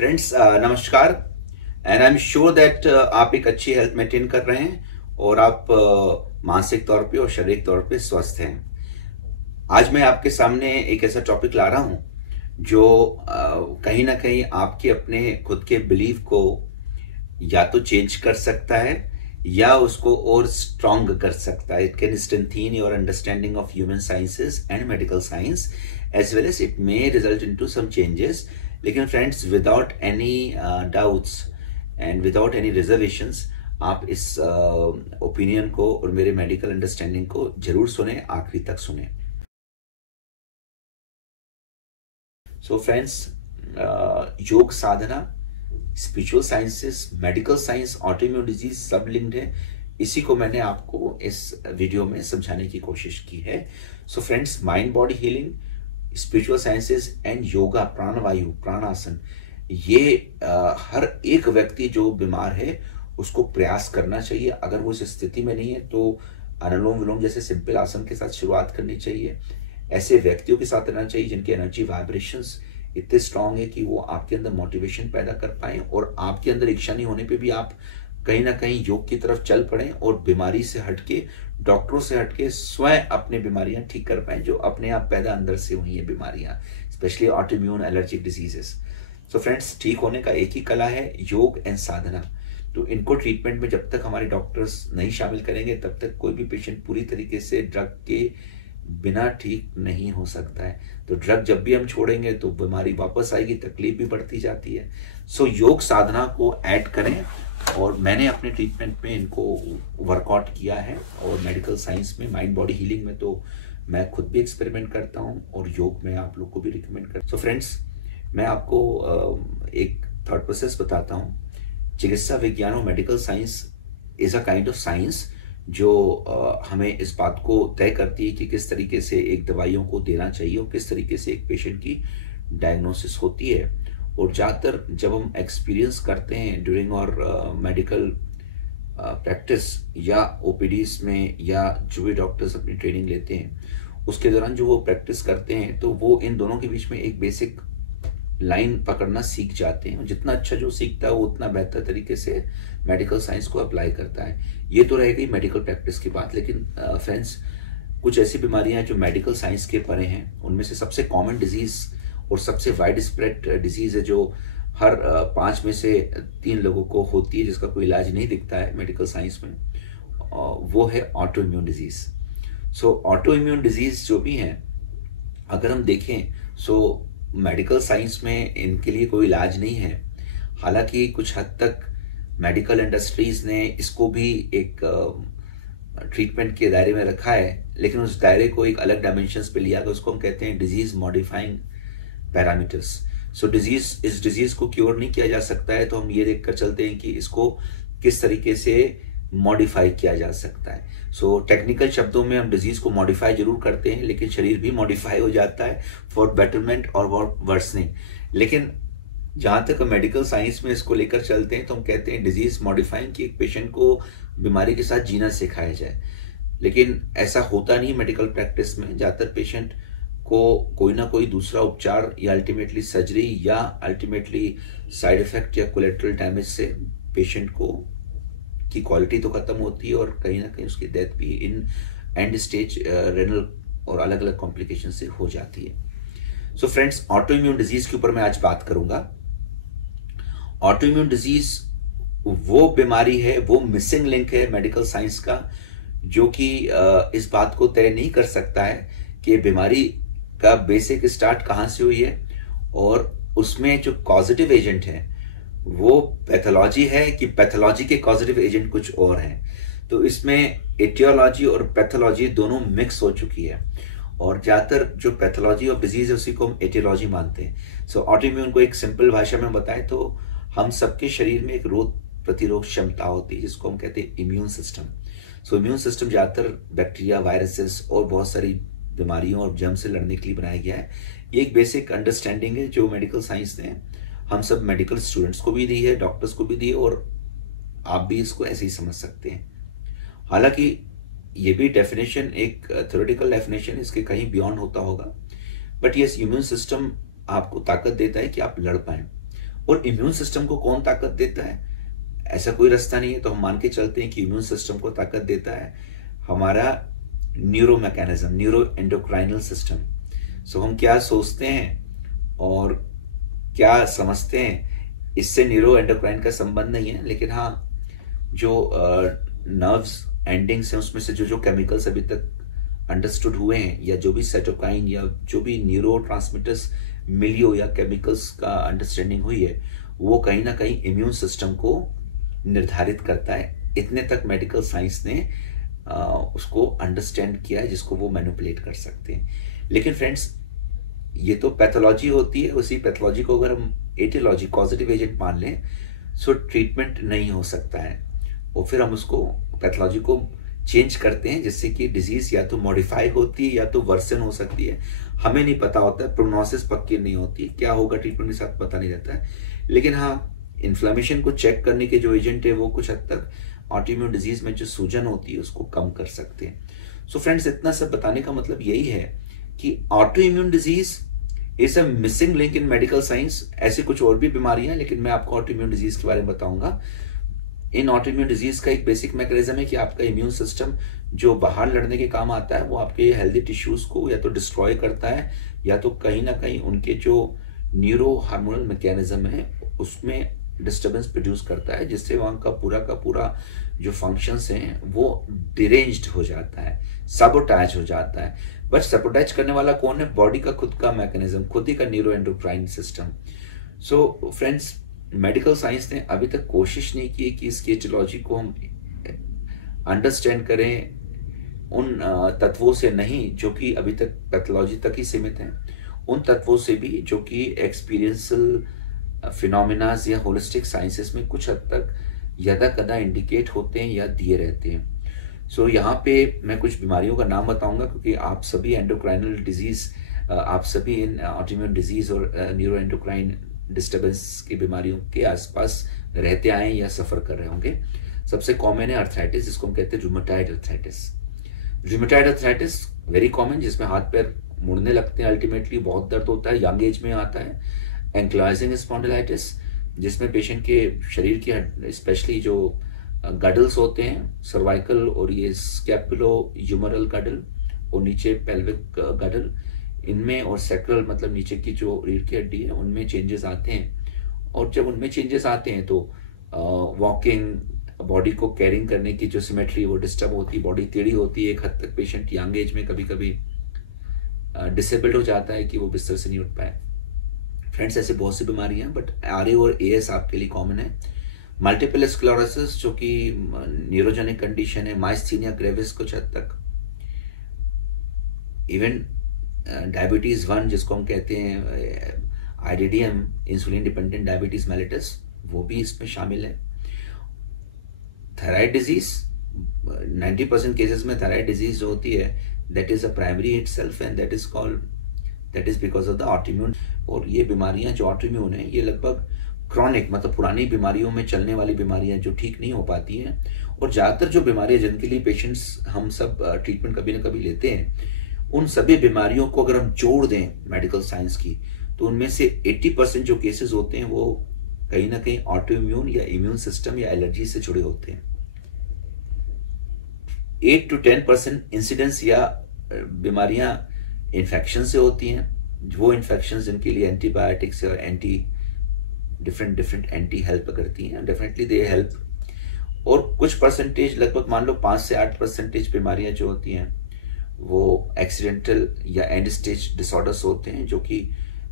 Friends नमस्कार। And I am sure that आप एक अच्छी हेल्थ मेंटेन कर रहे हैं और आप मानसिक तौर पे और शारीरिक तौर पे स्वस्थ हैं। आज मैं आपके सामने एक ऐसा टॉपिक ला रहा हूं जो कहीं ना कहीं आपके अपने खुद के बिलीफ को या तो चेंज कर सकता है या उसको और स्ट्रॉन्ग कर सकता है। It can strengthen your understanding of human sciences and medical science as well as it may result into some changes. लेकिन friends, without any doubts and without any reservations आप इस ओपिनियन को और मेरे मेडिकल अंडरस्टैंडिंग को जरूर सुने, आखिरी तक सुने। सो फ्रेंड्स, योग साधना, spiritual sciences, medical science, autoimmune disease सब लिंक्ड है। इसी को मैंने आपको इस वीडियो में समझाने की कोशिश की है। So friends, mind body healing, spiritual sciences and yoga, प्राणवायु, प्राणासन, ये हर एक व्यक्ति जो बीमार है उसको प्रयास करना चाहिए। अगर वो इस स्थिति में नहीं है तो अनुलोम विलोम जैसे सिंपल आसन के साथ शुरुआत करनी चाहिए। ऐसे व्यक्तियों के साथ रहना चाहिए जिनके एनर्जी वाइब्रेशंस इतने स्ट्रांग है कि वो आपके अंदर मोटिवेशन पैदा कर पाए और आपके अंदर इच्छा नहीं होने पे भी आप कहीं ना कहीं योग की तरफ चल पड़े और बीमारी से हटके, डॉक्टरों से हटके स्वयं अपने बीमारियां ठीक कर पाए जो अपने आप पैदा अंदर से हुई हैं बीमारियां, specially autoimmune allergic diseases. So friends, ठीक होने का एक ही कला है, योग एंड साधना। तो इनको ट्रीटमेंट में जब तक हमारे डॉक्टर्स नहीं शामिल करेंगे तब तक कोई भी पेशेंट पूरी तरीके से ड्रग के बिना ठीक नहीं हो सकता है। तो ड्रग जब भी हम छोड़ेंगे तो बीमारी वापस आएगी, तकलीफ भी बढ़ती जाती है। सो योग साधना को ऐड करें और मैंने अपने ट्रीटमेंट में इनको वर्कआउट किया है और मेडिकल साइंस में, माइंड बॉडी हीलिंग में तो मैं खुद भी एक्सपेरिमेंट करता हूँ और योग में आप लोग को भी रिकमेंड करता हूँ। सो फ्रेंड्स, मैं आपको एक थॉट प्रोसेस बताता हूँ। चिकित्सा विज्ञान और medical science is a kind of science जो हमें इस बात को तय करती है कि किस तरीके से एक दवाइयों को देना चाहिए और किस तरीके से एक पेशेंट की डायग्नोसिस होती है। और ज़्यादातर जब हम एक्सपीरियंस करते हैं ड्यूरिंग और मेडिकल प्रैक्टिस या ओपीडीज में या जो भी डॉक्टर्स अपनी ट्रेनिंग लेते हैं उसके दौरान जो वो प्रैक्टिस करते हैं तो वो इन दोनों के बीच में एक बेसिक लाइन पकड़ना सीख जाते हैं। जितना अच्छा जो सीखता है वो उतना बेहतर तरीके से मेडिकल साइंस को अप्लाई करता है। ये तो रह गई मेडिकल प्रैक्टिस की बात। लेकिन फ्रेंड्स, कुछ ऐसी बीमारियां जो मेडिकल साइंस के परे हैं, उनमें से सबसे कॉमन डिजीज और सबसे वाइड स्प्रेड डिजीज है जो हर 5 में से 3 लोगों को होती है, जिसका कोई इलाज नहीं दिखता है मेडिकल साइंस में, वो है ऑटो इम्यून डिजीज। सो ऑटो इम्यून डिजीज जो भी हैं, अगर हम देखें सो मेडिकल साइंस में इनके लिए कोई इलाज नहीं है। हालांकि कुछ हद तक मेडिकल इंडस्ट्रीज ने इसको भी एक ट्रीटमेंट के दायरे में रखा है, लेकिन उस दायरे को एक अलग डायमेंशंस पे लिया गया। उसको हम कहते हैं डिजीज मॉडिफाइंग पैरामीटर्स। सो इस डिजीज को क्योर नहीं किया जा सकता है, तो हम ये देख कर चलते हैं कि इसको किस तरीके से मॉडिफाई किया जा सकता है। सो टेक्निकल शब्दों में हम डिजीज को मॉडिफाई जरूर करते हैं, लेकिन शरीर भी मॉडिफाई हो जाता है फॉर बेटरमेंट और वर्सनिंग। लेकिन जहां तक मेडिकल साइंस में इसको लेकर चलते हैं तो हम कहते हैं डिजीज मॉडिफाइंग, कि एक पेशेंट को बीमारी के साथ जीना सिखाया जाए। लेकिन ऐसा होता नहीं मेडिकल प्रैक्टिस में। ज्यादातर पेशेंट को कोई ना कोई दूसरा उपचार या अल्टीमेटली सर्जरी या अल्टीमेटली साइड इफेक्ट या कोलेटरल डैमेज से पेशेंट को की क्वालिटी तो खत्म होती है और कहीं ना कहीं उसकी डेथ भी इन एंड स्टेज रेनल और अलग अलग कॉम्प्लिकेशन से हो जाती है। So friends, auto immune disease के ऊपर मैं आज बात करूंगा। ऑटो इम्यून डिजीज वो बीमारी है, वो मिसिंग लिंक है मेडिकल साइंस का, जो कि इस बात को तय नहीं कर सकता है कि बीमारी का बेसिक स्टार्ट कहां से हुई है और उसमें जो कॉजेटिव एजेंट है वो पैथोलॉजी है कि पैथोलॉजी के कॉजेटिव एजेंट कुछ और हैं। तो इसमें एटियोलॉजी और पैथोलॉजी दोनों मिक्स हो चुकी है और ज्यादातर जो पैथोलॉजी ऑफ डिजीज है उसी को हम एटियोलॉजी मानते हैं। सो ऑटोइम्यून को एक सिंपल भाषा में बताएं तो हम सबके शरीर में एक रोग प्रतिरोध क्षमता होती है जिसको हम कहते हैं immune system. So immune system ज्यादातर बैक्टीरिया, वायरसेस और बहुत सारी बीमारियों और जर्म से लड़ने के लिए बनाया गया है। ये एक बेसिक अंडरस्टैंडिंग है जो मेडिकल साइंस ने हम सब मेडिकल स्टूडेंट्स को भी दी है, डॉक्टर्स को भी दी है और आप भी इसको ऐसे ही समझ सकते हैं। हालांकि ये भी डेफिनेशन एक थ्योरेटिकल डेफिनेशन, इसके कहीं बियॉन्ड होता होगा, बट यस, इम्यून सिस्टम आपको ताकत देता है कि आप लड़ पाएं। और इम्यून सिस्टम को कौन ताकत देता है? ऐसा कोई रास्ता नहीं है, तो हम मान के चलते हैं कि इम्यून सिस्टम को ताकत देता है हमारा neuro mechanism, neuro endocrinal system. So हम क्या सोचते हैं और क्या समझते हैं, इससे न्यूरो एंडोक्राइन का संबंध नहीं है, लेकिन हाँ जो नर्व्स एंडिंग्स हैं उसमें से जो जो केमिकल्स अभी तक अंडरस्टूड हुए हैं, या जो भी साइटोकाइन या जो भी न्यूरो ट्रांसमिटर्स मिलियो या केमिकल्स का अंडरस्टैंडिंग हुई है, वो कहीं ना कहीं इम्यून सिस्टम को निर्धारित करता है। इतने तक मेडिकल साइंस ने उसको अंडरस्टैंड किया है, जिसको वो मैनिपुलेट कर सकते हैं। लेकिन फ्रेंड्स, ये तो पैथोलॉजी होती है, उसी पैथोलॉजी को अगर हम एटियोलॉजी, कॉजेटिव एजेंट मान लें, सो ट्रीटमेंट नहीं हो सकता है, और फिर हम उसको पैथोलॉजी को चेंज करते हैं, जिससे कि डिजीज या तो मॉडिफाई होती है या तो वर्सन हो सकती है। हमें नहीं पता होता है, प्रोग्नोसिस पक्की नहीं होती, क्या होगा ट्रीटमेंट के साथ पता नहीं रहता है। लेकिन हाँ, इन्फ्लेमेशन को चेक करने के जो एजेंट है वो कुछ हद तक ऑटोइम्यून डिजीज में जो सूजन होती है उसको कम कर सकते हैं। सो फ्रेंड्स, इतना सब बताने का मतलब यही है कि autoimmune disease is a missing link in medical science. ऐसी कुछ और भी बीमारियां हैं, लेकिन मैं आपको ऑटोइम्यून डिजीज के बारे में बताऊंगा। इन ऑटोइम्यून डिजीज का एक बेसिक मैकेनिज्म है कि आपका इम्यून सिस्टम जो बाहर लड़ने के काम आता है, वो आपके हेल्दी टिश्यूज को या तो डिस्ट्रॉय करता है, या तो कहीं ना कहीं उनके जो न्यूरो हार्मोनल मैकेनिज्म है उसमें डिस्टर्बेंस प्रोड्यूस करता है, जिससे वहां का पूरा जो फंक्शंस हैं वो डिरेंज्ड हो जाता है, सबोटाइज हो जाता है। बट सबोटाइज करने वाला कौन है? बॉडी का खुद का मैकेनिज्म, खुद ही का neuro endocrine system. So friends, medical science ने अभी तक कोशिश नहीं की कि इसकी एटियोलॉजी को हम अंडरस्टैंड करें उन तत्वों से नहीं जो कि अभी तक पैथोलॉजी तक ही सीमित हैं, उन तत्वों से भी जो कि एक्सपीरियंशियल फिनोमिनाज या होलिस्टिक साइंसेस में कुछ हद तक यदा कदा इंडिकेट होते हैं या दिए रहते हैं। सो यहाँ पे मैं कुछ बीमारियों का नाम बताऊंगा, क्योंकि आप सभी एंडोक्राइनल डिजीज, आप सभी इन ऑटोइम्यून डिजीज और न्यूरो एंडोक्राइन डिस्टर्बेंस की बीमारियों के आसपास रहते आए या सफर कर रहे होंगे। सबसे कॉमन है अर्थराइटिस, जिसको हम कहते हैं rheumatoid arthritis. Rheumatoid arthritis very common, जिसमें हाथ पैर मुड़ने लगते हैं, अल्टीमेटली बहुत दर्द होता है, यंग एज में आता है। एंक्लाइजिंग स्पॉन्डिलाइटिस, जिसमें पेशेंट के शरीर की स्पेशली जो गडल्स होते हैं, सर्वाइकल और ये स्कैपुलो ह्यूमरल गडल और नीचे पेल्विक गडल, इनमें और सैक्रल मतलब नीचे की जो रीढ़ की हड्डी है उनमें चेंजेस आते हैं। और जब उनमें चेंजेस आते हैं तो वॉकिंग, बॉडी को कैरिंग करने की जो सिमेट्री वो डिस्टर्ब होती है, बॉडी टेढ़ी होती है। एक हद तक पेशेंट यंग एज में कभी कभी डिसेबल्ड हो जाता है कि वो बिस्तर से नहीं उठ पाए। फ्रेंड्स, ऐसे बहुत सी बीमारियां हैं, बट आरए और एएस आपके लिए कॉमन है। मल्टीपल स्क्लेरोसिस जो कि न्यूरोजेनिक कंडीशन है, माइस्थीनिया ग्रेविस कुछ हद तक, इवन डायबिटीज 1 जिसको हम कहते हैं IDDM, insulin dependent diabetes mellitus, वो भी इसमें शामिल है। थायराइड डिजीज, 90% केसेस में थायराइड डिजीज जो होती है that is a primary itself and that is because of the autoimmune. और ये बीमारियां जो ऑटोइम्यून है ये लगभग क्रॉनिक मतलब पुरानी बीमारियों में चलने वाली बीमारियां जो ठीक नहीं हो पाती हैं। और ज्यादातर जो बीमारियां जिनके लिए पेशेंट्स हम सब ट्रीटमेंट कभी ना कभी लेते हैं, उन सभी बीमारियों को अगर हम जोड़ दें मेडिकल साइंस की, तो उनमें से 80% जो केसेस होते हैं वो कहीं ना कहीं ऑटोइम्यून या इम्यून सिस्टम या एलर्जी से जुड़े होते हैं। 8 to 10% इंसिडेंस या बीमारियां इन्फेक्शन से होती हैं। वो इन्फेक्शन जिनके लिए एंटीबायोटिक्स या डिफरेंट एंटी हेल्प करती हैं, डेफिनेटली दे हेल्प। और कुछ परसेंटेज, लगभग मान लो 5 से 8% बीमारियां जो होती हैं वो एक्सीडेंटल या एंड स्टेज डिसऑर्डर्स होते हैं, जो कि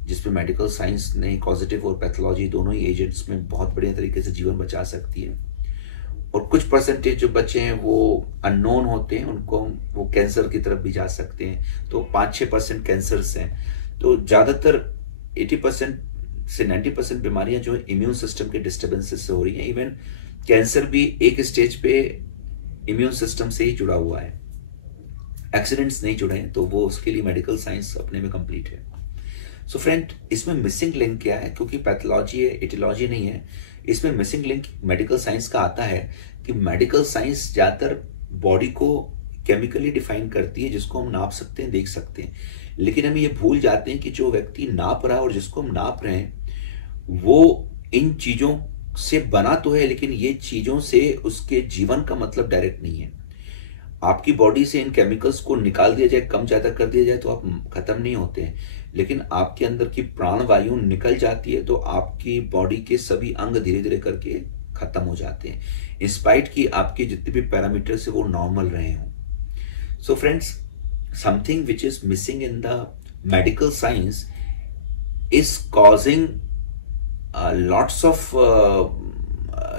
जिसपे मेडिकल साइंस ने कॉजेटिव और पैथोलॉजी दोनों ही एजेंट्स में बहुत बढ़िया तरीके से जीवन बचा सकती है। और कुछ परसेंटेज जो बच्चे हैं वो अननोन होते हैं, उनको वो कैंसर की तरफ भी जा सकते हैं। तो 5-6% कैंसर्स हैं। तो ज्यादातर 80% से 90% बीमारियां जो इम्यून सिस्टम के डिस्टर्बेंसेस से हो रही हैं। इवन कैंसर भी एक स्टेज पे इम्यून सिस्टम से ही जुड़ा हुआ है, एक्सीडेंट्स नहीं जुड़े हैं, तो वो उसके लिए मेडिकल साइंस अपने में कंप्लीट है। सो फ्रेंड, इसमें मिसिंग लिंक क्या है? क्योंकि पैथोलॉजी है, एटियोलॉजी नहीं है, इसमें मिसिंग लिंक मेडिकल साइंस का आता है कि मेडिकल साइंस ज्यादातर बॉडी को केमिकली डिफाइन करती है, जिसको हम नाप सकते हैं, देख सकते हैं। लेकिन हम ये भूल जाते हैं कि जो व्यक्ति नाप रहा है और जिसको हम नाप रहे हैं वो इन चीजों से बना तो है, लेकिन ये चीजों से उसके जीवन का मतलब डायरेक्ट नहीं है। आपकी बॉडी से इन केमिकल्स को निकाल दिया जाए, कम ज्यादा कर दिया जाए तो आप खत्म नहीं होते हैं, लेकिन आपके अंदर की प्राण वायु निकल जाती है तो आपकी बॉडी के सभी अंग धीरे धीरे करके खत्म हो जाते हैं, इंस्पाइट कि आपके जितने भी पैरामीटर्स है वो नॉर्मल रहे हों। So friends, something which is missing in the medical science is causing lots of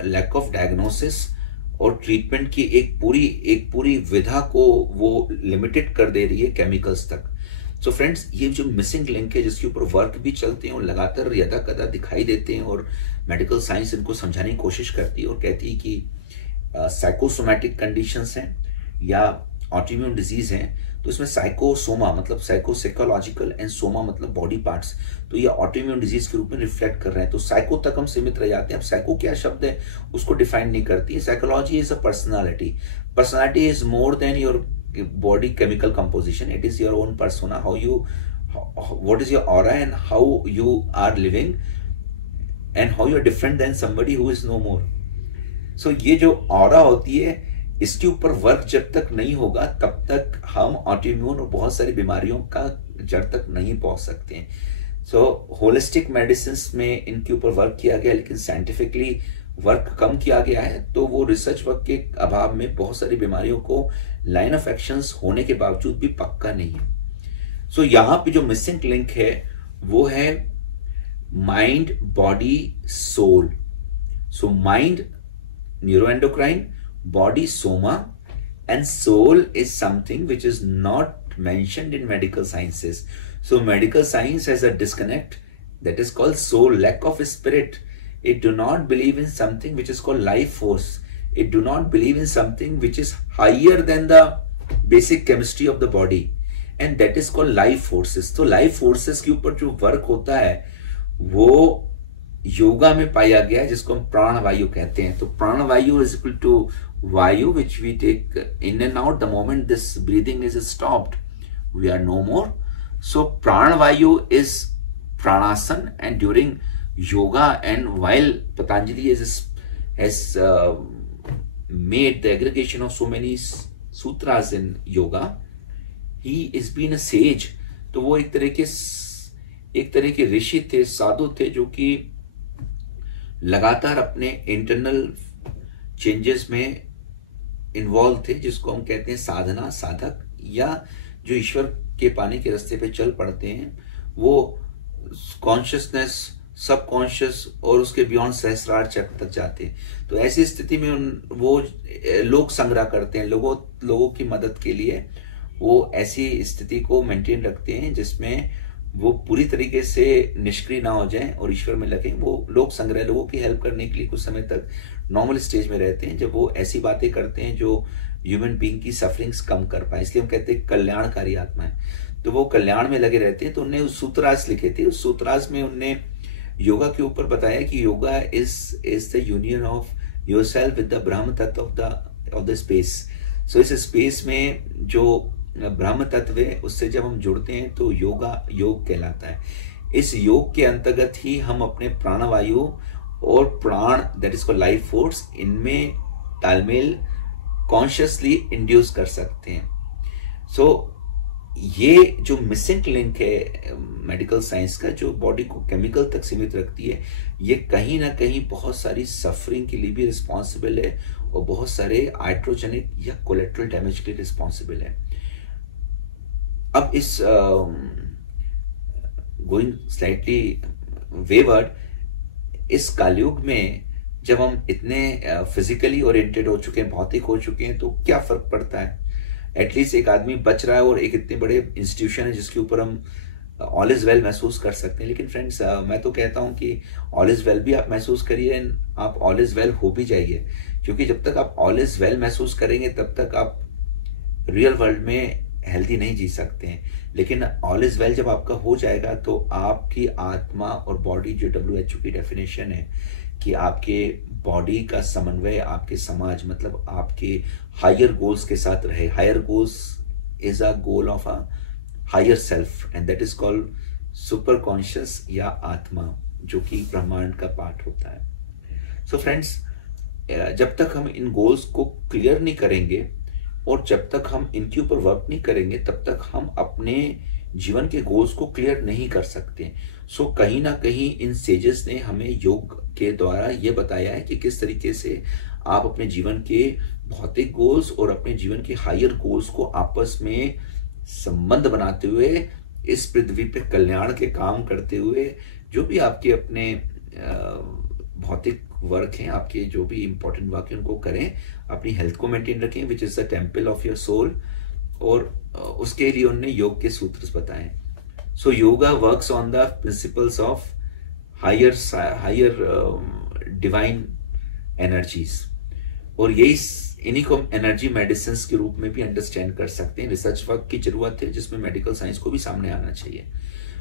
lack of diagnosis और ट्रीटमेंट की एक पूरी विधा को वो लिमिटेड कर दे रही है केमिकल्स तक। सो फ्रेंड्स, ये जो मिसिंग लिंक है जिसके ऊपर वर्क भी चलते हैं और लगातार यदा कदा दिखाई देते हैं और मेडिकल साइंस इनको समझाने की कोशिश करती है और कहती है कि साइकोसोमैटिक कंडीशंस हैं या ऑटोइम्यून डिजीज हैं, तो इसमें साइकोसोमा मतलब साइकोलॉजिकल एंड सोमा मतलब बॉडी पार्ट्स, तो ये ऑटोइम्यून डिजीज के रूप में रिफ्लेक्ट कर रहे हैं। तो साइको तक हम सीमित रह जाते हैं। अब साइको क्या शब्द है उसको डिफाइन नहीं करती है। Psychology is a personality is more than your body chemical composition, it is your own persona, how you what is your aura and how you are living and how you are different than somebody who is no more. So ये जो aura होती है, इसके ऊपर work जब तक नहीं होगा तब तक हम ऑटोइम्यून और बहुत सारी बीमारियों का जड़ तक नहीं पहुंच सकते हैं। सो होलिस्टिक मेडिसिन में इनके ऊपर वर्क किया गया, लेकिन साइंटिफिकली वर्क कम किया गया है, तो वो रिसर्च वर्क के अभाव में बहुत सारी बीमारियों को लाइन ऑफ एक्शंस होने के बावजूद भी पक्का नहीं है। सो यहां पे जो मिसिंग लिंक है वो है mind body soul. So mind neuroendocrine, body soma, and soul is something which is not mentioned in medical sciences. So medical science has a disconnect that is called soul, lack of spirit. It do not believe in something which is called life force. It do not believe in something which is higher than the basic chemistry of the body, and that is called life forces. तो life forces के ऊपर जो work होता है वो योगा में पाया गया है, जिसको हम प्राण वायु कहते हैं। तो प्राण वायु इज इक्वल टू वायु which we take in and out. The moment this breathing is stopped, we are no more. So pranavayu is pranasan, and during yoga and while Patanjali has made the aggregation of so many sutras in yoga, he is been a sage. तो वो एक तरह के ऋषि थे, साधु थे, जो कि लगातार अपने इंटरनल चेंजेस में इन्वॉल्व थे, जिसको हम कहते हैं साधना, साधक, या जो ईश्वर के पाने के रास्ते पे चल पड़ते हैं। वो कॉन्शियसनेस, सबकॉन्शियस और उसके बियॉन्ड सहस्रार चक्र तक जाते हैं। तो ऐसी स्थिति में वो लोग संग्रह करते हैं, लोगों की मदद के लिए वो ऐसी स्थिति को मेंटेन रखते हैं जिसमें वो पूरी तरीके से निष्क्रिय ना हो जाएं और ईश्वर में लगे। वो लोग संग्रह लोगों की हेल्प करने के लिए कुछ समय तक नॉर्मल स्टेज में रहते हैं, जब वो ऐसी बातें करते हैं जो ह्यूमन बीइंग की सफरिंग्स कम कर पाए। इसलिए हम कहते हैं कल्याणकारी आत्मा है। तो वो कल्याण में लगे रहते हैं। तो उनने उस सूत्रास लिखे थे, उस सूत्रास में उनने योगा के ऊपर बताया कि yoga is the union of yourself with the ब्रह्म तत्व ऑफ द स्पेस। सो इस स्पेस में जो ब्रह्म तत्व है उससे जब हम जुड़ते हैं तो योग कहलाता है। इस योग के अंतर्गत ही हम अपने प्राणवायु और प्राण, that is called life force, इनमें तालमेल कॉन्शियसली इंड्यूस कर सकते हैं। सो ये जो मिसिंग लिंक है मेडिकल साइंस का, जो बॉडी को केमिकल तक सीमित रखती है, ये कहीं ना कहीं बहुत सारी सफरिंग के लिए भी रिस्पॉन्सिबल है और बहुत सारे आइट्रोजेनिक या कोलेट्रल डैमेज के लिए रिस्पॉन्सिबल है। अब इस गोइंग स्लाइटली वेवर्ड, इस कालयुग में जब हम इतने फिजिकली ओरिएंटेड हो चुके हैं, भौतिक हो चुके हैं, तो क्या फर्क पड़ता है? एटलीस्ट एक आदमी बच रहा है और एक इतने बड़े इंस्टीट्यूशन है जिसके ऊपर हम ऑल इज वेल महसूस कर सकते हैं। लेकिन फ्रेंड्स, मैं तो कहता हूं कि ऑल इज वेल भी आप महसूस करिए एंड आप ऑल इज वेल हो भी जाइए, क्योंकि जब तक आप ऑल इज वेल महसूस करेंगे तब तक आप रियल वर्ल्ड में हेल्दी नहीं जी सकते हैं। लेकिन ऑल इज वेल जब आपका हो जाएगा तो आपकी आत्मा और बॉडी, जो WHO की डेफिनेशन है कि आपके बॉडी का समन्वय आपके समाज, मतलब आपके हायर गोल्स के साथ रहे। Higher goals is a goal of a higher self and that is called super conscious या आत्मा। जो कि ब्रह्मांड का पार्ट होता है। सो फ्रेंड्स, जब तक हम इन गोल्स को क्लियर नहीं करेंगे और जब तक हम इनके ऊपर वर्क नहीं करेंगे, तब तक हम अपने जीवन के गोल्स को क्लियर नहीं कर सकते। सो कहीं ना कहीं इन सेजेस ने हमें योग के द्वारा ये बताया है कि किस तरीके से आप अपने जीवन के भौतिक गोल्स और अपने जीवन के हायर गोल्स को आपस में संबंध बनाते हुए, इस पृथ्वी पे कल्याण के काम करते हुए, जो भी आपके अपने भौतिक वर्क हैं, आपके जो भी इंपॉर्टेंट वर्क है उनको करें, अपनी हेल्थ को मेंटेन रखें, which is the temple of your soul. और उसके लिए उन्होंने योग के सूत्र बताए। So yoga works on the principles of higher divine energies, और यही इन्हीं को एनर्जी मेडिसिन के रूप में भी अंडरस्टैंड कर सकते हैं। रिसर्च वर्क की जरूरत है जिसमें मेडिकल साइंस को भी सामने आना चाहिए।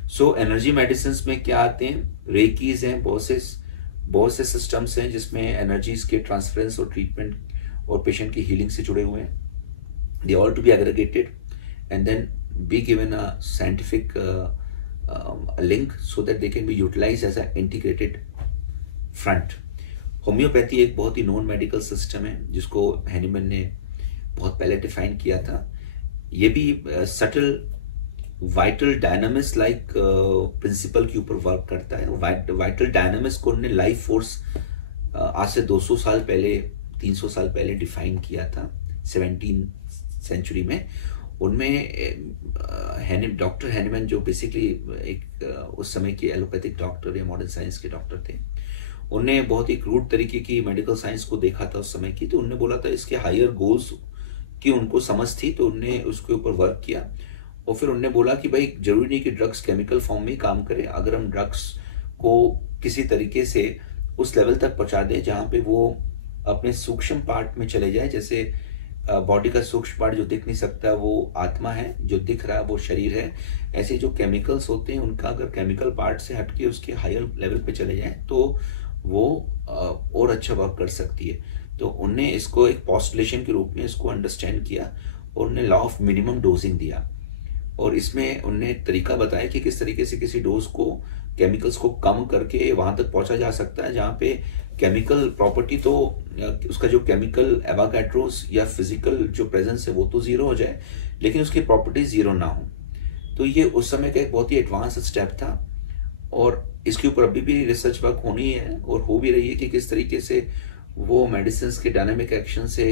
सो एनर्जी मेडिसिन में क्या आते हैं? रेकीज हैं, बहुत से सिस्टम्स हैं जिसमें एनर्जीज के ट्रांसफरेंस और ट्रीटमेंट और पेशेंट की हीलिंग से जुड़े हुए हैं। They all to be aggregated and then be given a scientific link so that they can be utilize as a integrated front. Homeopathy एक बहुत ही नॉन मेडिकल सिस्टम है जिसको हैनीमैन ने बहुत पहले डिफाइन किया था। ये भी subtle vital dynamics like principle के ऊपर वर्क करता है। वाइटल डायनामिक्स को उन्होंने लाइफ फोर्स आज से 200 साल पहले, 300 साल पहले डिफाइन किया था 17th सेंचुरी में। उनमें डॉक्टर हैनीमैन, जो बेसिकली एक उस समय के एलोपैथिक डॉक्टर या मॉडर्न साइंस के डॉक्टर थे, उन्होंने बहुत ही क्रूड तरीके की मेडिकल साइंस को देखा था उस समय की। तो उन्होंने बोला था इसके हायर गोल्स की उनको समझ थी, तो उन्होंने उसके ऊपर वर्क किया। और फिर उन्होंने बोला कि भाई जरूरी नहीं कि ड्रग्स केमिकल फॉर्म में ही काम करे, अगर हम ड्रग्स को किसी तरीके से उस लेवल तक पहुंचा दें जहां पे वो अपने सूक्ष्म पार्ट में चले जाए, जैसे बॉडी का सूक्ष्म पार्ट जो दिख नहीं सकता वो आत्मा है, जो दिख रहा है वो शरीर है, ऐसे जो केमिकल्स होते हैं उनका अगर केमिकल पार्ट से हटके उसके हायर लेवल पे चले जाए तो वो और अच्छा वर्क कर सकती है। तो उनने इसको एक पॉस्टुलेशन के रूप में इसको अंडरस्टैंड किया और उन्हें लॉ ऑफ मिनिमम डोजिंग दिया। और इसमें उन्होंने तरीका बताया कि किस तरीके से किसी डोज को, केमिकल्स को कम करके वहां तक पहुंचा जा सकता है जहां पे केमिकल प्रॉपर्टी तो उसका जो केमिकल एवोगाड्रोस या फिजिकल जो प्रेजेंस है वो तो जीरो हो जाए, लेकिन उसकी प्रॉपर्टी जीरो ना हो। तो ये उस समय का एक बहुत ही एडवांस स्टेप था और इसके ऊपर अभी भी रिसर्च वर्क होनी है और हो भी रही है कि किस तरीके से वो मेडिसिन के डायनामिक एक्शन से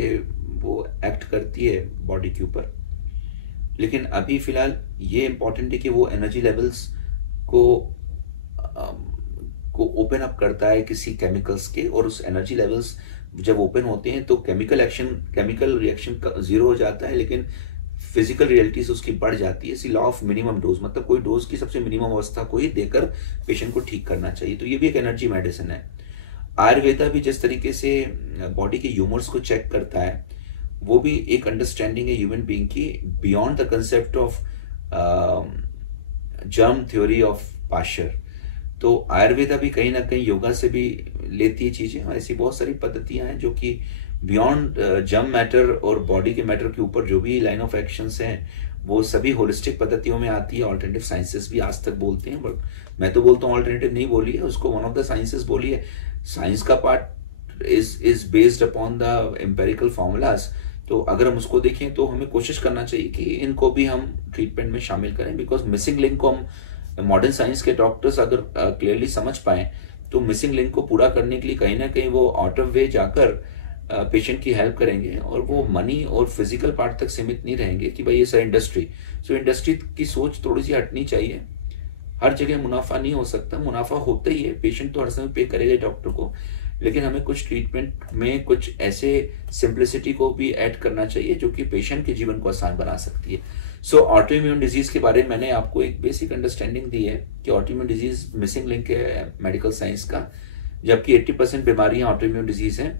वो एक्ट करती है बॉडी के ऊपर। लेकिन अभी फिलहाल ये इंपॉर्टेंट है कि वो एनर्जी लेवल्स को ओपन अप करता है किसी केमिकल्स के, और उस एनर्जी लेवल्स जब ओपन होते हैं तो केमिकल रिएक्शन जीरो हो जाता है, लेकिन फिजिकल रियलिटीज उसकी बढ़ जाती है। इसी लॉ ऑफ मिनिमम डोज, मतलब कोई डोज की सबसे मिनिमम अवस्था को ही देकर पेशेंट को ठीक करना चाहिए। तो ये भी एक एनर्जी मेडिसिन है। आयुर्वेदा भी जिस तरीके से बॉडी के ह्यूमर्स को चेक करता है, वो भी एक अंडरस्टैंडिंग है ह्यूमन बीइंग की beyond the concept of germ theory of Pasteur. तो आयुर्वेदा भी कहीं ना कहीं योगा से भी लेती है चीजें। ऐसी बहुत सारी पद्धतियां हैं जो कि बियॉन्ड जर्म मैटर और बॉडी के मैटर के ऊपर जो भी लाइन ऑफ एक्शंस हैं वो सभी होलिस्टिक पद्धतियों में आती है। ऑल्टरनेटिव साइंसेस भी आज तक बोलते हैं, बट मैं तो बोलता हूँ ऑल्टरनेटिव नहीं बोलिए, उसको वन ऑफ द साइंसेस बोलिए। साइंस का part is based upon the empirical formulas. तो अगर हम उसको देखें तो हमें कोशिश करना चाहिए कि इनको भी हम ट्रीटमेंट में शामिल करें, बिकॉज मिसिंग लिंक को हम मॉडर्न साइंस के डॉक्टर्स अगर क्लियरली समझ पाए तो मिसिंग लिंक को पूरा करने के लिए कहीं ना कहीं वो आउट ऑफ वे जाकर पेशेंट की हेल्प करेंगे, और वो मनी और फिजिकल पार्ट तक सीमित नहीं रहेंगे कि भाई ये सर इंडस्ट्री। सो इंडस्ट्री की सोच थोड़ी सी हटनी चाहिए। हर जगह मुनाफा नहीं हो सकता, मुनाफा होता ही है, पेशेंट तो हर समय पे करेगा डॉक्टर को, लेकिन हमें कुछ ट्रीटमेंट में कुछ ऐसे सिंप्लिसिटी को भी ऐड करना चाहिए जो कि पेशेंट के जीवन को आसान बना सकती है। सो ऑटो इम्यून डिजीज के बारे में मैंने आपको एक बेसिक अंडरस्टैंडिंग दी है कि auto immune disease missing link है मेडिकल साइंस का, जबकि 80% बीमारियां ऑटो इम्यून डिजीज हैं।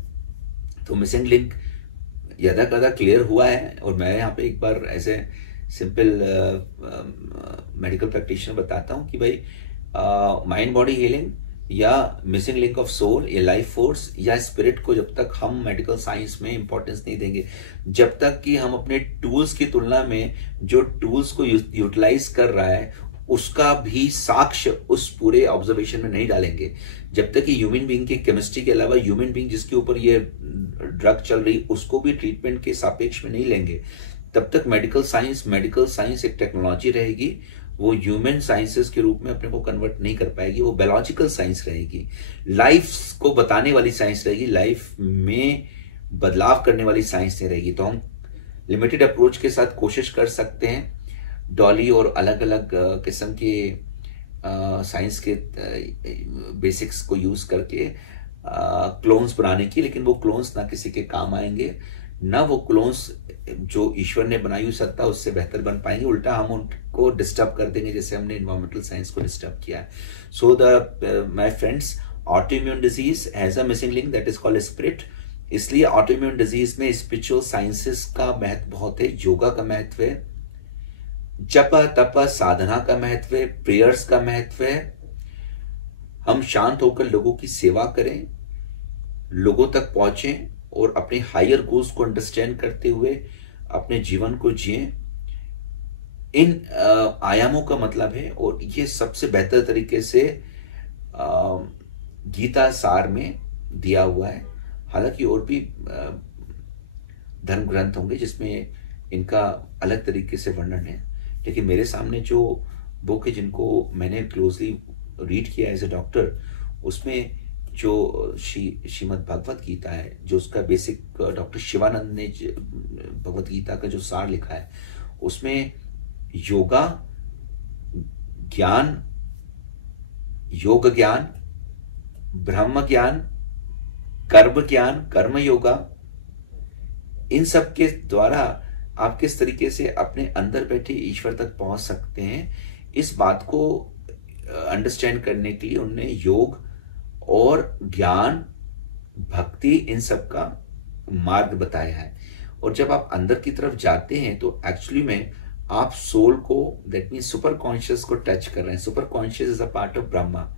तो मिसिंग लिंक ज्यादा ज्यादा क्लियर हुआ है, और मैं यहाँ पे एक बार ऐसे सिंपल मेडिकल प्रैक्टिशनर बताता हूँ कि भाई माइंड बॉडी हीलिंग या मिसिंग लिंक ऑफ सोल या लाइफ फोर्स या स्पिरिट को जब तक हम मेडिकल साइंस में इंपॉर्टेंस नहीं देंगे, जब तक कि हम अपने टूल्स की तुलना में जो टूल्स को यूटिलाइज कर रहा है उसका भी साक्ष्य उस पूरे ऑब्जर्वेशन में नहीं डालेंगे। जब तक कि ह्यूमन बीइंग की केमिस्ट्री के अलावा ह्यूमन बीइंग जिसके ऊपर ये ड्रग चल रही उसको भी ट्रीटमेंट के सापेक्ष में नहीं लेंगे, तब तक मेडिकल साइंस एक टेक्नोलॉजी रहेगी, वो ह्यूमन साइंसेस के रूप में अपने को कन्वर्ट नहीं कर पाएगी, वो बायोलॉजिकल साइंस रहेगी, लाइफ को बताने वाली साइंस रहेगी, लाइफ में बदलाव करने वाली साइंस नहीं रहेगी। तो हम लिमिटेड अप्रोच के साथ कोशिश कर सकते हैं डॉली और अलग अलग किस्म के साइंस के बेसिक्स को यूज करके क्लोन्स बनाने की, लेकिन वो क्लोन्स ना किसी के काम आएंगे, ना वो क्लोन्स जो ईश्वर ने बनाई हुई सत्ता उससे बेहतर बन पाएंगे, उल्टा हम उनको डिस्टर्ब कर देंगे जैसे हमने इन्वायरमेंटल साइंस को डिस्टर्ब किया है। So the my friends, autoimmune disease has a missing link that is called spirit. इसलिए ऑटोइम्यून डिजीज में स्पिरिचुअल साइंसेस का महत्व बहुत है, योगा का महत्व है, जप तप साधना का महत्व है, प्रेयर्स का महत्व है। हम शांत होकर लोगों की सेवा करें, लोगों तक पहुंचें और अपने हायर गोल्स को अंडरस्टैंड करते हुए अपने जीवन को जिएं। इन आयामों का मतलब है, और ये सबसे बेहतर तरीके से गीता सार में दिया हुआ है। हालांकि और भी धर्म ग्रंथ होंगे जिसमें इनका अलग तरीके से वर्णन है, लेकिन मेरे सामने जो बुक है जिनको मैंने क्लोजली रीड किया एज ए डॉक्टर, उसमें जो श्रीमद् भगवत गीता है, जो उसका बेसिक डॉक्टर शिवानंद ने भगवत गीता का जो सार लिखा है, उसमें योगा ज्ञान, योग ज्ञान, ब्रह्म ज्ञान, कर्म ज्ञान, कर्म योगा, इन सब के द्वारा आप किस तरीके से अपने अंदर बैठे ईश्वर तक पहुंच सकते हैं, इस बात को अंडरस्टैंड करने के लिए उन्होंने योग और ज्ञान, भक्ति, इन सब का मार्ग बताया है। और जब आप अंदर की तरफ जाते हैं तो एक्चुअली में आप सोल को, दैट मीन सुपर कॉन्शियस को टच कर रहे हैं। Super conscious is a part of Brahma,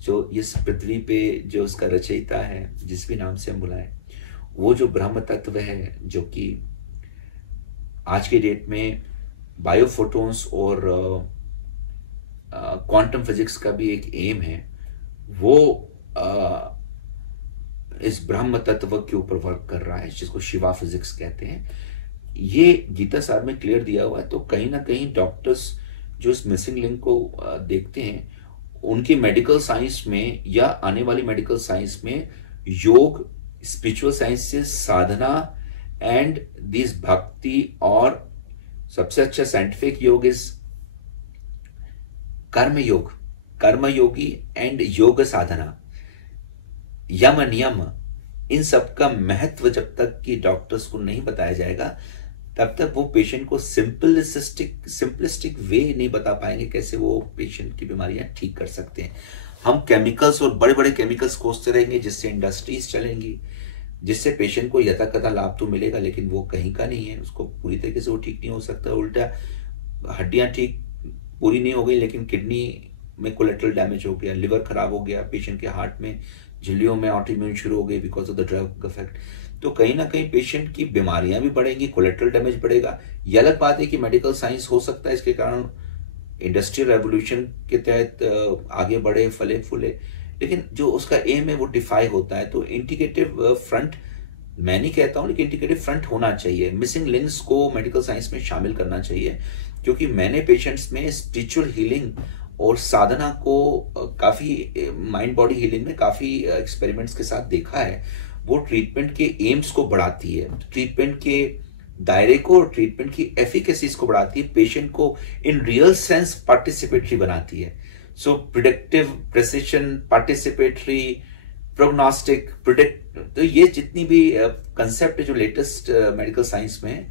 जो इस पृथ्वी पे जो उसका रचयिता है, जिस भी नाम से हम बुलाएं, वो जो ब्रह्म तत्व है, जो कि आज के डेट में बायोफोटोन्स और क्वांटम फिजिक्स का भी एक एम है, वो इस ब्रह्म तत्व के ऊपर वर्क कर रहा है, जिसको शिवा फिजिक्स कहते हैं। ये गीता सार में क्लियर दिया हुआ है। तो कहीं ना कहीं डॉक्टर्स जो इस मिसिंग लिंक को देखते हैं, उनकी मेडिकल साइंस में या आने वाली मेडिकल साइंस में योग, spiritual sciences, Sadhana and this भक्ति, और सबसे अच्छा साइंटिफिक योग इज कर्म योग, कर्म योगी एंड योग साधना, यम नियम, इन सब का महत्व जब तक कि डॉक्टर्स को नहीं बताया जाएगा, तब तक वो पेशेंट को सिंपलिस्टिक वे नहीं बता पाएंगे कैसे वो पेशेंट की बीमारियां ठीक कर सकते हैं। हम केमिकल्स और बड़े बड़े केमिकल्स खोजते रहेंगे, जिससे इंडस्ट्रीज चलेंगी, जिससे पेशेंट को यथाकथा लाभ तो मिलेगा, लेकिन वो कहीं का नहीं है, उसको पूरी तरीके से वो ठीक नहीं हो सकता। उल्टा हड्डियां ठीक पूरी नहीं हो गई, लेकिन किडनी में कोलेटरल डैमेज हो गया, लिवर खराब हो गया, पेशेंट के हार्ट में, झिल्लियों में ऑटोइम्यून शुरू हो गई because of the drug effect. तो कहीं ना कहीं पेशेंट की बीमारियां भी बढ़ेंगी, कोलेटरल डैमेज बढ़ेगा। ये अलग बात है कि मेडिकल साइंस हो सकता है इसके कारण इंडस्ट्रियल रेवोल्यूशन के तहत आगे बढ़े, फले फूले, लेकिन जो उसका एम है वो डिफाई होता है। तो इंटीग्रेटिव फ्रंट, मैं नहीं कहता हूं, लेकिन इंटीग्रेटिव फ्रंट होना चाहिए। मिसिंग लिंक्स को मेडिकल साइंस में शामिल करना चाहिए, क्योंकि मैंने पेशेंट्स में स्पिरिचुअल हीलिंग और साधना को काफी, माइंड बॉडी हीलिंग में काफी एक्सपेरिमेंट्स के साथ देखा है। वो ट्रीटमेंट के एम्स को बढ़ाती है, ट्रीटमेंट के दायरे को और ट्रीटमेंट की एफिकेसीज को बढ़ाती है, पेशेंट को इन रियल सेंस पार्टिसिपेटरी बनाती है। So predictive, precision, participatory, prognostic, predict, तो ये जितनी भी कंसेप्ट है जो लेटेस्ट मेडिकल साइंस में है,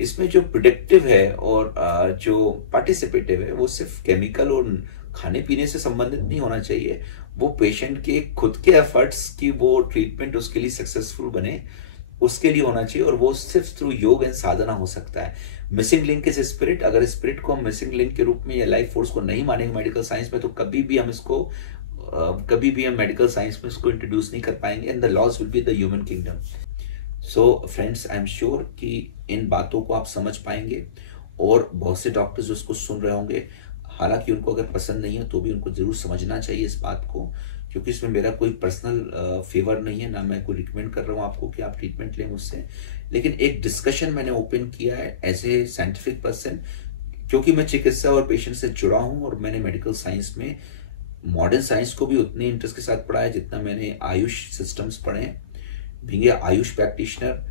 इसमें जो प्रिडिक्टिव है और जो पार्टिसिपेटिव है, वो सिर्फ केमिकल और खाने पीने से संबंधित नहीं होना चाहिए। वो पेशेंट के खुद के एफर्ट्स की वो ट्रीटमेंट उसके लिए सक्सेसफुल बने, उसके लिए होना चाहिए, और वो सिर्फ थ्रू योग एंड साधना हो सकता है। Missing link is spirit. अगर स्पिरिट को हम मिसिंग लिंक के रूप में या लाइफ फोर्स को नहीं मानेंगे मेडिकल साइंस में, तो कभी भी हम मेडिकल साइंस में इसको इंट्रोड्यूस नहीं कर पाएंगे, and the laws will be the human kingdom. So friends, I am sure कि इन बातों को आप समझ पाएंगे, और बहुत से डॉक्टर्स उसको सुन रहे होंगे। हालांकि उनको अगर पसंद नहीं है तो भी उनको ज़रूर समझना चाहिए इस बात को, क्योंकि इसमें मेरा कोई पर्सनल फेवर नहीं है, ना मैं कोई रिकमेंड कर रहा हूँ आपको कि आप ट्रीटमेंट लें मुझसे। लेकिन एक डिस्कशन मैंने ओपन किया है एज ए साइंटिफिक पर्सन, क्योंकि मैं चिकित्सा और पेशेंट से जुड़ा हूँ और मैंने मेडिकल साइंस में मॉडर्न साइंस को भी उतने इंटरेस्ट के साथ पढ़ा है जितना मैंने आयुष सिस्टम्स पढ़े हैं। बीइंग ए आयुष प्रैक्टिशनर,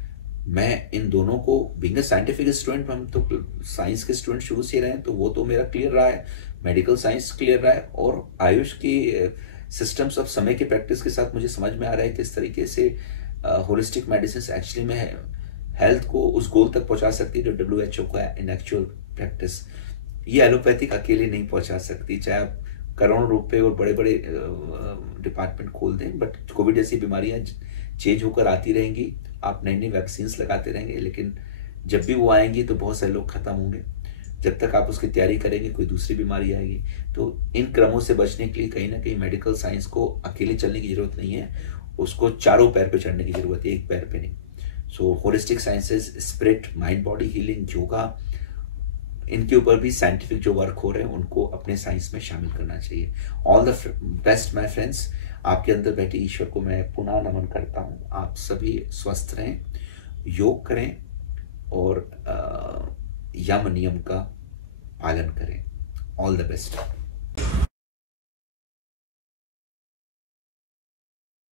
मैं इन दोनों को, बीइंग ए साइंटिफिक स्टूडेंट, हम तो साइंस के स्टूडेंट शुरू से रहे हैं, तो वो तो मेरा क्लियर रहा है, मेडिकल साइंस क्लियर रहा है, और आयुष की सिस्टम्स अब समय की प्रैक्टिस के साथ मुझे समझ में आ रहा है कि इस तरीके से होलिस्टिक मेडिसिन एक्चुअली में हेल्थ को उस गोल तक पहुंचा सकती है जो WHO का इन एक्चुअल प्रैक्टिस ये एलोपैथिक अकेले नहीं पहुंचा सकती, चाहे आप करोड़ों रुपए और बड़े बड़े डिपार्टमेंट खोल दें, बट कोविड जैसी बीमारियां चेंज होकर आती रहेंगी, आप नई नई वैक्सीन्स लगाते रहेंगे, लेकिन जब भी वो आएंगी तो बहुत सारे लोग खत्म होंगे। जब तक आप उसकी तैयारी करेंगे कोई दूसरी बीमारी आएगी। तो इन क्रमों से बचने के लिए कहीं ना कहीं मेडिकल साइंस को अकेले चलने की जरूरत नहीं है, उसको चारों पैर पे चढ़ने की जरूरत है, एक पैर पे नहीं। So holistic sciences, spirit, mind body healing, yoga, इनके ऊपर भी साइंटिफिक जो वर्क हो रहे हैं उनको अपने साइंस में शामिल करना चाहिए। All the best my friends. आपके अंदर बैठे ईश्वर को मैं पुनः नमन करता हूँ। आप सभी स्वस्थ रहें, योग करें और यम नियम का पालन करें। All the best.